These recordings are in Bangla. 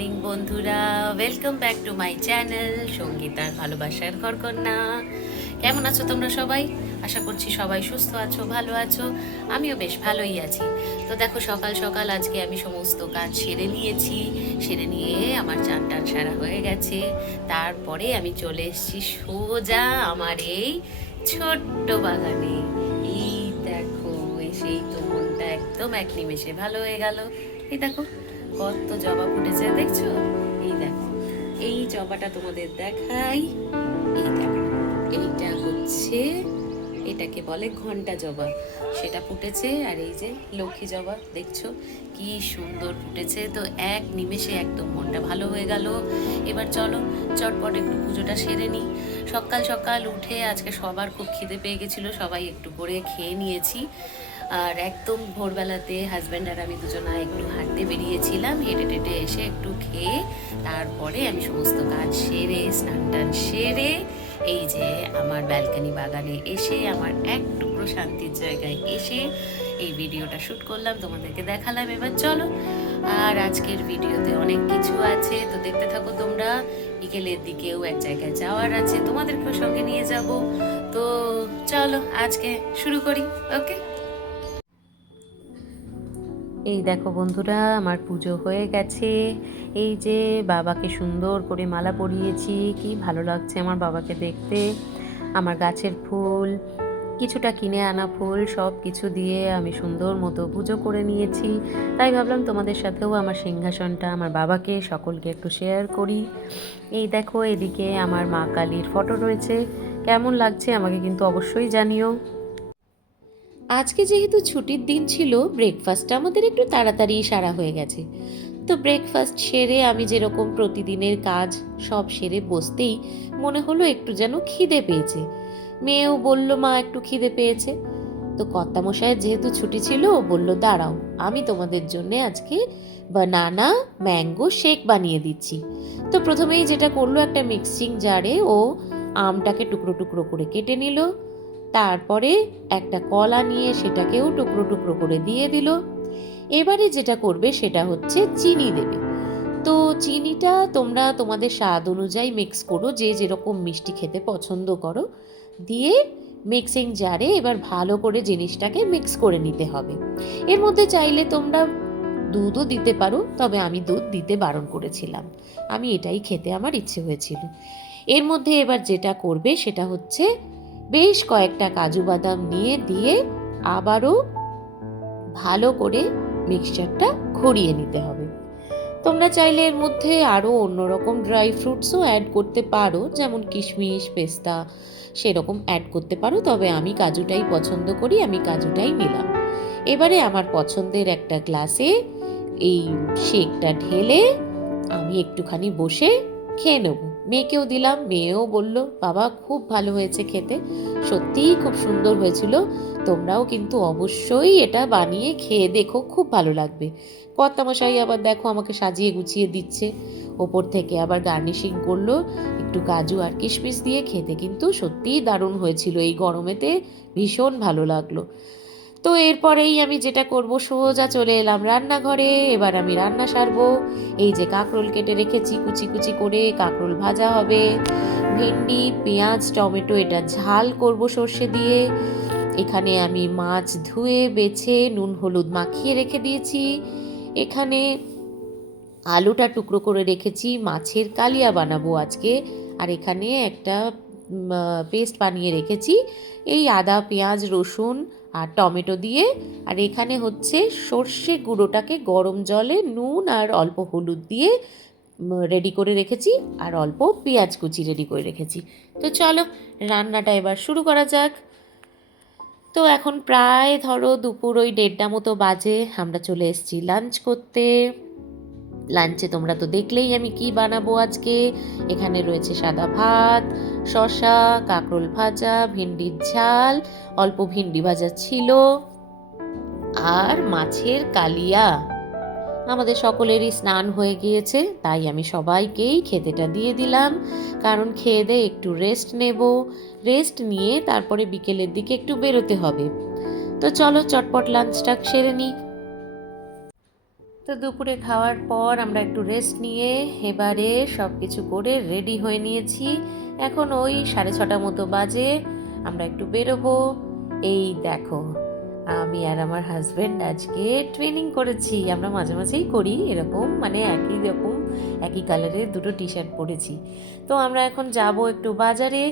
মর্নিং বন্ধুরা, welcome back to my channel সঙ্গীতার ভালোবাসার ঘরকন্যা। কেমন আছো তোমরা সবাই? আশা করছি সবাই সুস্থ আছো, ভালো আছো। আমিও বেশ ভালোই আছি। তো দেখো, সকাল সকাল আজকে আমি সমস্ত কাজ সেরে নিয়েছি। সেরে নিয়ে আমার চান টান সারা হয়ে গেছে। তারপরে আমি চলে এসেছি সোজা আমার এই ছোট্ট বাগানে। এই দেখো, এসেই তো মনটা একদম এক নিমেষে ভালো হয়ে গেল। এই দেখো কত জবা ফুটেছে, দেখছো? এই দেখো, এই জবাটা তোমাদের দেখাই। এই দেখো, এইটা হচ্ছে, এটাকে বলে ঘন্টা জবা। সেটা ফুটেছে। আর এই যে লক্ষ্মী জবা, দেখছো কি সুন্দর ফুটেছে। তো এক নিমেষে একদম মনটা ভালো হয়ে গেল। এবার চলো চটপট একটু পুজোটা সেরে নিই। সকাল সকাল উঠে আজকে সবার খুব খিদে পেয়ে গেছিলো, সবাই একটু করে খেয়ে নিয়েছি। আর একদম ভোরবেলাতে হাজব্যান্ড আর আমি দুজনা একটু হাঁটতে বেরিয়েছিলাম। হেঁটে টেটে এসে একটু খেয়ে তারপরে আমি সমস্ত কাজ সেরে স্নান টান সেরে এই যে আমার ব্যালকনি বাগানে এসে আমার এক টুকরো শান্তির জায়গায় এসে এই ভিডিওটা শ্যুট করলাম, তোমাদেরকে দেখালাম। এবার চলো, আর আজকের ভিডিওতে অনেক কিছু আছে, তো দেখতে থাকো তোমরা। বিকেলের দিকেও এক জায়গায় যাওয়ার আছে, তোমাদেরকেও সঙ্গে নিয়ে যাব। তো চলো আজকে শুরু করি। ওকে। এই দেখো বন্ধুরা, আমার পুজো হয়ে গেছে। এই যে বাবাকে সুন্দর করে মালা পরিয়েছি, কি ভালো লাগছে আমার বাবাকে দেখতে। আমার গাছের ফুল, কিছুটা কিনে আনা ফুল, সব কিছু দিয়ে আমি সুন্দর মতো পুজো করে নিয়েছি। তাই ভাবলাম তোমাদের সাথেও আমার সিংহাসনটা, আমার বাবাকে, সকলকে একটু শেয়ার করি। এই দেখো, এদিকে আমার মা কালীর ফটো রয়েছে। কেমন লাগছে আমাকে কিন্তু অবশ্যই জানিও। আজকে যেহেতু ছুটির দিন ছিল, ব্রেকফাস্টটা আমাদের একটু তাড়াতাড়ি সারা হয়ে গেছে। তো ব্রেকফাস্ট সেরে আমি যেরকম প্রতিদিনের কাজ সব সেরে বসতেই মনে হলো একটু যেন খিদে পেয়েছে। মেয়েও বলল, মা একটু খিদে পেয়েছে। তো কর্তামশায়ের যেহেতু ছুটি ছিল, ও বলল, দাঁড়াও, আমি তোমাদের জন্য আজকে বানানা ম্যাঙ্গো শেক বানিয়ে দিচ্ছি। তো প্রথমেই যেটা করলো, একটা মিক্সিং জারে ও আমটাকে টুকরো টুকরো করে কেটে নিল। তারপরে একটা কলা নিয়ে সেটাকেও টুকরো টুকরো করে দিয়ে দিল। এবারে যেটা করবে সেটা হচ্ছে চিনি দেবে। তো চিনিটা তোমরা তোমাদের স্বাদ অনুযায়ী মিক্স করো, যে যেরকম মিষ্টি খেতে পছন্দ করো। দিয়ে মিক্সিং জারে এবার ভালো করে জিনিসটাকে মিক্স করে নিতে হবে। এর মধ্যে চাইলে তোমরা দুধও দিতে পারো, তবে আমি দুধ দিতে বারণ করেছিলাম। আমি এটাই খেতে আমার ইচ্ছে হয়েছিল। এর মধ্যে এবার যেটা করবে সেটা হচ্ছে বেশ কয়েকটা কাজু বাদাম নিয়ে দিয়ে আবারও ভালো করে মিক্সচারটা ঘুরিয়ে নিতে হবে। তোমরা চাইলে এর মধ্যে আরও অন্যরকম ড্রাই ফ্রুটসও অ্যাড করতে পারো, যেমন কিশমিশ, পেস্তা, সেরকম অ্যাড করতে পারো। তবে আমি কাজুটাই পছন্দ করি, আমি কাজুটাই নিলাম। এবারে আমার পছন্দের একটা গ্লাসে এই শেকটা ঢেলে আমি একটুখানি বসে খেয়ে নেব। মেয়েকেও দিলাম, মেয়েও বলল, বাবা খুব ভালো হয়েছে খেতে, সত্যিই খুব সুন্দর হয়েছিল। তোমরাও কিন্তু অবশ্যই এটা বানিয়ে খেয়ে দেখো, খুব ভালো লাগবে। কর্তামশাই আবার দেখো আমাকে সাজিয়ে গুছিয়ে দিচ্ছে, ওপর থেকে আবার গার্নিশিং করলো একটু কাজু আর কিশমিশ দিয়ে। খেতে কিন্তু সত্যিই দারুণ হয়েছিল, এই গরমেতে ভীষণ ভালো লাগলো। তো এরপরেই আমি যেটা করব, সোজা চলে এলাম রান্নাঘরে। এবার আমি রান্না সারবো। এই যে কাঁকরোল কেটে রেখেছি, কুচি কুচি করে কাঁকরোল ভাজা হবে। ভেন্ডি, পেঁয়াজ, টমেটো, এটা ঝাল করব সর্ষে দিয়ে। এখানে আমি মাছ ধুয়ে বেছে নুন হলুদ মাখিয়ে রেখে দিয়েছি। এখানে আলুটা টুকরো করে রেখেছি, মাছের কালিয়া বানাবো আজকে। আর এখানে একটা পেস্ট বানিয়ে রেখেছি এই আদা, পেঁয়াজ, রসুন আর টমেটো দিয়ে। আর এখানে হচ্ছে সর্ষে গুঁড়োটাকে গরম জলে নুন আর অল্প হলুদ দিয়ে রেডি করে রেখেছি, আর অল্প পেঁয়াজ কুচি রেডি করে রেখেছি। তো চলো রান্নাটা এবার শুরু করা যাক। তো এখন প্রায় ধরো দুপুর ওই 1:30 মতো বাজে, আমরা চলে এসেছি লাঞ্চ করতে। লাঞ্চে তোমরা তো দেখলেই আমি কি বানাবো আজকে। এখানে রয়েছে সাদা ভাত, শসা, কাঁকরোল ভাজা, ভেন্ডির ঝাল, অল্প ভেন্ডি ভাজা ছিল, আর মাছের কালিয়া। আমাদের সকলেরই স্নান হয়ে গিয়েছে, তাই আমি সবাইকেই খেতেটা দিয়ে দিলাম। কারণ খেয়ে দিয়ে একটু রেস্ট নেব, রেস্ট নিয়ে তারপরে বিকেলের দিকে একটু বেরোতে হবে। তো চলো চটপট লাঞ্চটা সেরে নিই। তো দুপুরে খাওয়ার পর আমরা একটু রেস্ট নিয়ে এবারে সব কিছু করে রেডি হয়ে নিয়েছি। এখন ওই 6:30 মতো বাজে, আমরা একটু বেরোবো। এই দেখো, আমি আর আমার হাজব্যান্ড আজকে ট্রেনিং করেছি। আমরা মাঝে মাঝেই করি এরকম, মানে একই রকম একই কালারের দুটো টি শার্ট পরেছি। তো আমরা এখন যাব একটু বাজারে,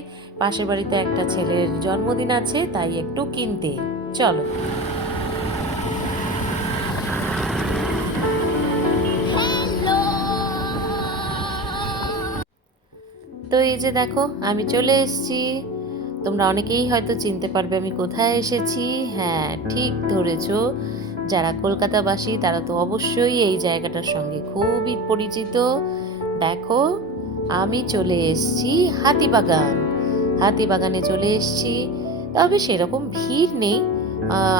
পাশের বাড়িতে একটা ছেলের জন্মদিন আছে, তাই একটু কিনতে। চলো। তো এই যে দেখো, আমি চলে এসেছি। তোমরা অনেকেই হয়তো চিনতে পারবে আমি কোথায় এসেছি। হ্যাঁ, ঠিক ধরেছো, যারা কলকাতাবাসী তারা তো অবশ্যই এই জায়গাটার সঙ্গে খুবই পরিচিত। দেখো, আমি চলে এসেছি হাতিবাগান। হাতিবাগানে চলে এসেছি, তবে সেরকম ভিড় নেই।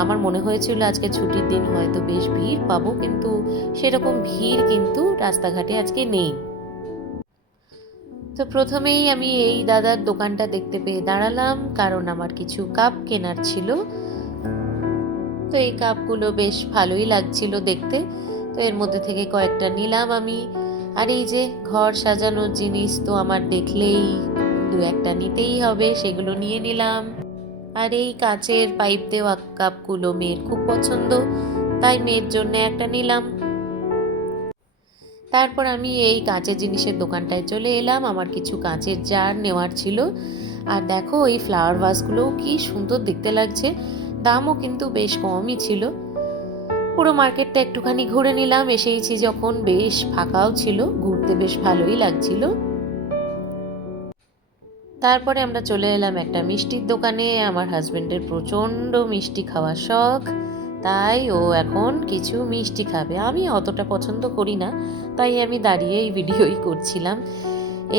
আমার মনে হয়েছিল আজকে ছুটির দিন হয়তো বেশ ভিড় পাবো, কিন্তু সেরকম ভিড় কিন্তু রাস্তাঘাটে আজকে নেই। তো প্রথমেই আমি এই দাদার দোকানটা দেখতে পেয়ে দাঁড়ালাম, কারণ আমার কিছু কাপ কেনার ছিল। তো এই কাপগুলো বেশ ভালোই লাগছিল দেখতে, তো এর মধ্যে থেকে কয়েকটা নিলাম আমি। আর এই যে ঘর সাজানোর জিনিস তো আমার দেখলেই দু একটা নিতেই হবে, সেগুলো নিয়ে নিলাম। আর এই কাচের পাইপ দেওয়া কাপগুলো মেয়ের খুব পছন্দ, তাই মেয়ের জন্য একটা নিলাম। তারপর আমি এই কাঁচের জিনিসের দোকানটায় চলে এলাম, আমার কিছু কাঁচের জার নেওয়ার ছিল। আর দেখো, এই ফ্লাওয়ার ভাসগুলোও কি সুন্দর দেখতে লাগছে, দামও কিন্তু বেশ কমই ছিল। পুরো মার্কেটটা একটুখানি ঘুরে নিলাম, এসেইছি যখন বেশ ফাঁকাও ছিল, ঘুরতে বেশ ভালোই লাগছিল। তারপরে আমরা চলে এলাম একটা মিষ্টির দোকানে। আমার হাজবেন্ডের প্রচণ্ড মিষ্টি খাওয়ার শখ, তাই ও এখন কিছু মিষ্টি খাবে। আমি অতটা পছন্দ করি না, তাই আমি দাঁড়িয়ে এই ভিডিওই করছিলাম।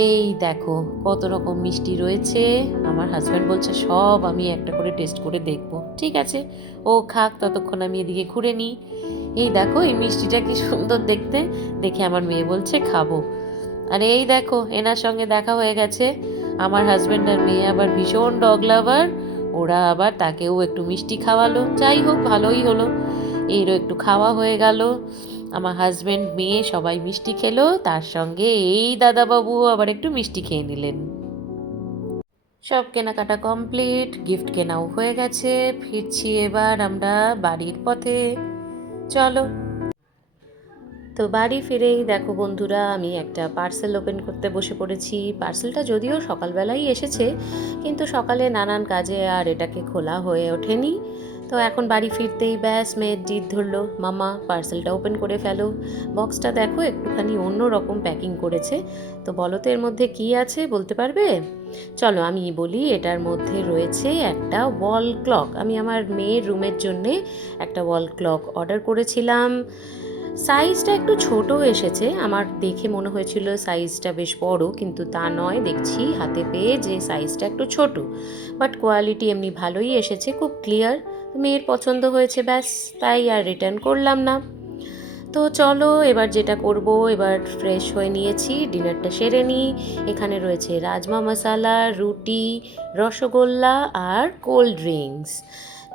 এই দেখো কত রকম মিষ্টি রয়েছে। আমার হাজব্যান্ড বলছে সব আমি একটা করে টেস্ট করে দেখব। ঠিক আছে, ও খাক, ততক্ষণ আমি এদিকে ঘুরে নিই। এই দেখো, এই মিষ্টিটা কি সুন্দর দেখতে, দেখে আমার মেয়ে বলছে খাবো। আর এই দেখো, এনার সঙ্গে দেখা হয়ে গেছে। আমার হাজব্যান্ড আর মেয়ে আবার ভীষণ ডগ লাভার, ওরা আবার তাকেও একটু মিষ্টি খাওয়ালো। যাই হোক, ভালোই হলো, এরও একটু খাওয়া হয়ে গেল। আমার হাজব্যান্ড মেয়ে সবাই মিষ্টি খেলো, তার সঙ্গে এই দাদাবাবুও আবার একটু মিষ্টি খেয়ে নিলেন। সব কেনাকাটা কমপ্লিট, গিফট কেনাও হয়ে গেছে। ফিরছি এবার আমরা বাড়ির পথে। চলো। তো বাড়ি ফিরেই দেখো বন্ধুরা, আমি একটা পার্সেল ওপেন করতে বসে পড়েছি। পার্সেলটা যদিও সকালবেলাই এসেছে, কিন্তু সকালে নানান কাজে আর এটাকে খোলা হয়ে ওঠেনি। তো এখন বাড়ি ফিরতেই ব্যাস মেয়ের জিদ ধরলো, মামা পার্সেলটা ওপেন করে ফেলো। বক্সটা দেখো একটুখানি অন্য রকম প্যাকিং করেছে। তো বলো তো এর মধ্যে কী আছে, বলতে পারবে? চলো আমি বলি। এটার মধ্যে রয়েছে একটা ওয়াল ক্লক। আমি আমার মেয়ের রুমের জন্যে একটা ওয়াল ক্লক অর্ডার করেছিলাম। সাইজটা একটু ছোট এসেছে, আমার দেখে মনে হয়েছিল সাইজটা বেশ বড়, কিন্তু তা নয়, দেখছি হাতে পেয়ে যে সাইজটা একটু ছোট। বাট কোয়ালিটি এমনি ভালোই এসেছে, খুব ক্লিয়ার। মেয়ের পছন্দ হয়েছে, ব্যাস তাই আর রিটার্ন করলাম না। তো চলো এবার যেটা করব, এবার ফ্রেশ হয়ে নিয়েছি, ডিনারটা সেরে নিই। এখানে রয়েছে রাজমা মশালা, রুটি, রসগোল্লা আর কোল্ড ড্রিঙ্কস।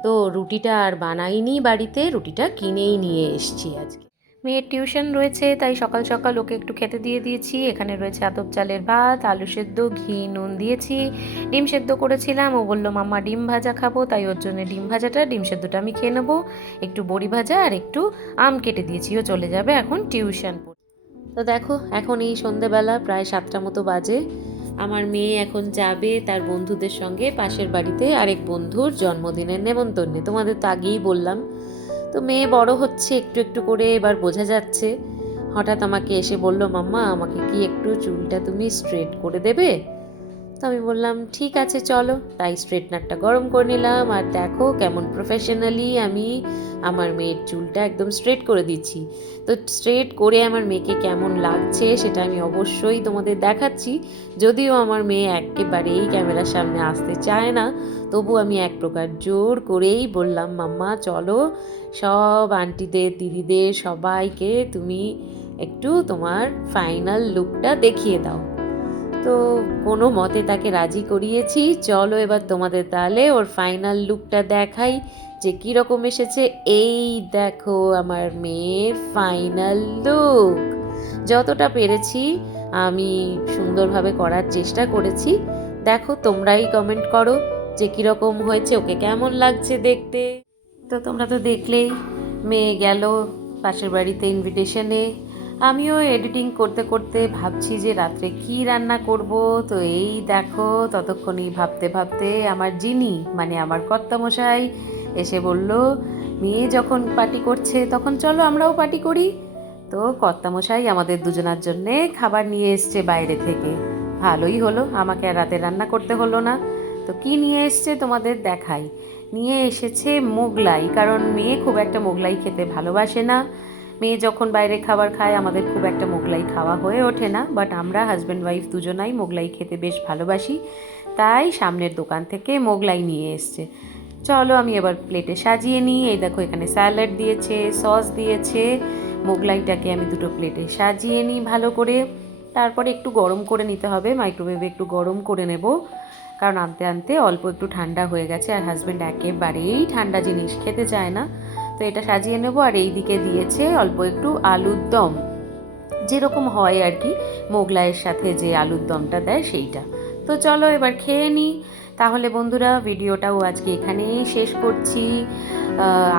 তো রুটিটা আর বানাইনি বাড়িতে, রুটিটা কিনেই নিয়ে এসেছি আজকে। মেয়ের টিউশন রয়েছে, তাই সকাল সকাল ওকে একটু খেতে দিয়ে দিয়েছি। এখানে রয়েছে আতপ চালের ভাত, আলু সেদ্ধ, ঘি নুন দিয়েছি, ডিম সেদ্ধ করেছিলাম। ও বললো মাম্মা ডিম ভাজা খাবো, তাই ওর জন্য ডিম ভাজাটা, ডিম সেদ্ধটা আমি খেয়ে নেবো। একটু বড়ি ভাজা আর একটু আম কেটে দিয়েছি, ও চলে যাবে এখন টিউশন পড়তে। তো দেখো, এখন এই সন্ধেবেলা প্রায় 7টা মতো বাজে। আমার মেয়ে এখন যাবে তার বন্ধুদের সঙ্গে পাশের বাড়িতে আরেক বন্ধুর জন্মদিনের নেমন্তন্নে। তোমাদের তো আগেই বললাম। তো মেয়ে বড় হচ্ছে একটু একটু করে, এবার বোঝা যাচ্ছে। হঠাৎ আমাকে এসে বলল, মাম্মা আমাকে কি একটু চুলটা তুমি স্ট্রেট করে দেবে? তো আমি বললাম ঠিক আছে চলো, তাই স্ট্রেটনারটা গরম করে নিলাম। আর দেখো কেমন প্রফেশনালি আমি আমার মেয়ের চুলটা একদম স্ট্রেট করে দিচ্ছি। তো স্ট্রেট করে আমার মেয়েকে কেমন লাগছে সেটা আমি অবশ্যই তোমাদের দেখাচ্ছি। যদিও আমার মেয়ে একেবারেই ক্যামেরার সামনে আসতে চায় না, তবু আমি এক প্রকার জোর করেই বললাম, মাম্মা চলো, সব আন্টিদের দিদিদের সবাইকে তুমি একটু তোমার ফাইনাল লুকটা দেখিয়ে দাও। তো কোনো মতে তাকে রাজি করিয়েছি। চলো এবার তোমাদের তাহলে ওর ফাইনাল লুকটা দেখাই যে কীরকম এসেছে। এই দেখো আমার মেয়ের ফাইনাল লুক। যতটা পেরেছি আমি সুন্দরভাবে করার চেষ্টা করেছি। দেখো তোমরাই কমেন্ট করো যে কীরকম হয়েছে, ওকে কেমন লাগছে দেখতে। তো তোমরা তো দেখলেই, মেয়ে গেল পাশের বাড়িতে ইনভিটেশনে। আমিও এডিটিং করতে করতে ভাবছি যে রাত্রে কি রান্না করব। তো এই দেখো ততক্ষণেই ভাবতে ভাবতে আমার যিনি মানে আমার কর্তামশাই এসে বলল, মেয়ে যখন পার্টি করছে তখন চলো আমরাও পার্টি করি। তো কর্তামশাই আমাদের দুজনার জন্যে খাবার নিয়ে এসছে বাইরে থেকে। ভালোই হলো, আমাকে আর রাতে রান্না করতে হলো না। তো কি নিয়ে এসছে তোমাদের দেখাই। নিয়ে এসেছে মোগলাই, কারণ মেয়ে খুব একটা মোগলাই খেতে ভালোবাসে না। মেয়ে যখন বাইরে খাবার খায় আমাদের খুব একটা মোগলাই খাওয়া হয়ে ওঠে না, বাট আমরা হাজব্যান্ড ওয়াইফ দুজনাই মোগলাই খেতে বেশ ভালোবাসি। তাই সামনের দোকান থেকে মোগলাই নিয়ে এসছে। চলো আমি এবার প্লেটে সাজিয়ে নিই। এই দেখো এখানে স্যালাড দিয়েছে, সস দিয়েছে। মোগলাইটাকে আমি দুটো প্লেটে সাজিয়ে নিই ভালো করে। তারপরে একটু গরম করে নিতে হবে, মাইক্রোওয়েভে একটু গরম করে নেব, কারণ আনতে আনতে অল্প একটু ঠান্ডা হয়ে গেছে আর হাজব্যান্ড একেবারেই ঠান্ডা জিনিস খেতে চায় না। তো এটা সাজিয়ে নেব। আর এই দিকে দিয়েছে অল্প একটু আলুর দম, যেরকম হয় আর কি মোগলাইয়ের সাথে যে আলুর দমটা দেয় সেইটা। তো চলো এবার খেয়ে নিই। তাহলে বন্ধুরা ভিডিওটাও আজকে এখানেই শেষ করছি।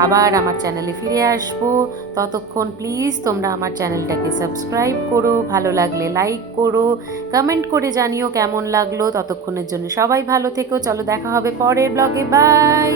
আবার আমার চ্যানেলে ফিরে আসবো। ততক্ষণ প্লিজ তোমরা আমার চ্যানেলটাকে সাবস্ক্রাইব করো, ভালো লাগলে লাইক করো, কমেন্ট করে জানিও কেমন লাগলো। ততক্ষণের জন্য সবাই ভালো থেকো। চলো দেখা হবে পরের ব্লগে। বাই।